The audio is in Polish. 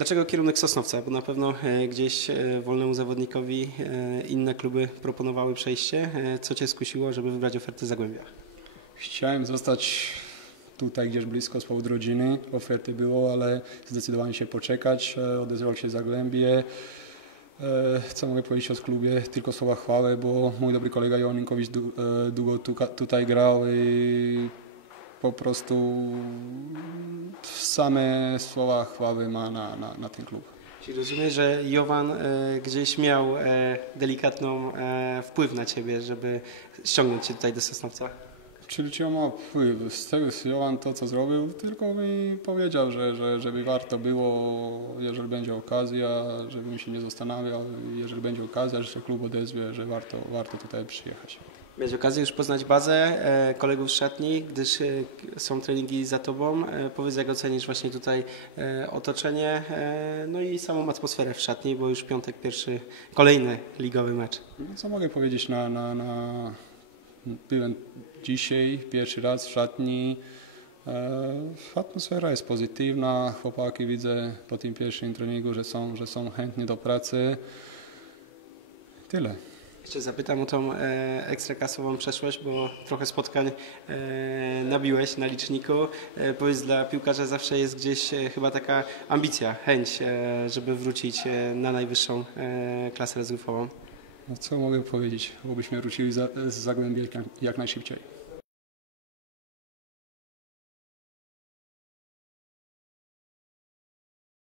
Dlaczego kierunek Sosnowca? Bo na pewno e, gdzieś e, wolnemu zawodnikowi e, inne kluby proponowały przejście. Co Cię skusiło, żeby wybrać ofertę Zagłębia? Chciałem zostać tutaj gdzieś blisko z powodu rodziny. Oferty było, ale zdecydowałem się poczekać. Odezwał się Zagłębie. Co mogę powiedzieć o klubie? Tylko słowa chwały, bo mój dobry kolega Joninkowicz długo tutaj grał i po prostu same słowa chwały ma na, na, na ten klub. Czyli rozumiem, że Jowan e, gdzieś miał e, delikatną e, wpływ na Ciebie, żeby ściągnąć Cię tutaj do Sosnowca? Czyli czy on ma wpływ? Z tego z Johan to, co zrobił, tylko mi powiedział, że, że żeby warto było, jeżeli będzie okazja, żebym się nie zastanawiał, jeżeli będzie okazja, że się klub odezwie, że warto, warto tutaj przyjechać. Miałeś okazję już poznać bazę e, kolegów z szatni, gdyż e, są treningi za Tobą. E, Powiedz, jak ocenisz właśnie tutaj otoczenie, no i samą atmosferę w szatni, bo już piątek pierwszy, kolejny ligowy mecz. No, co mogę powiedzieć na, na, na... Byłem dzisiaj pierwszy raz w szatni. Atmosfera jest pozytywna, chłopaki widzę po tym pierwszym treningu, że są, że są chętni do pracy. Tyle. Jeszcze zapytam o tą e, przeszłość, bo trochę spotkań e, nabiłeś na liczniku. E, powiedz, dla piłkarza zawsze jest gdzieś e, chyba taka ambicja, chęć, e, żeby wrócić e, na najwyższą e, klasę rozgrywową. No co mogę powiedzieć? Obyśmy wrócili za, z Zagłębia jak, jak najszybciej.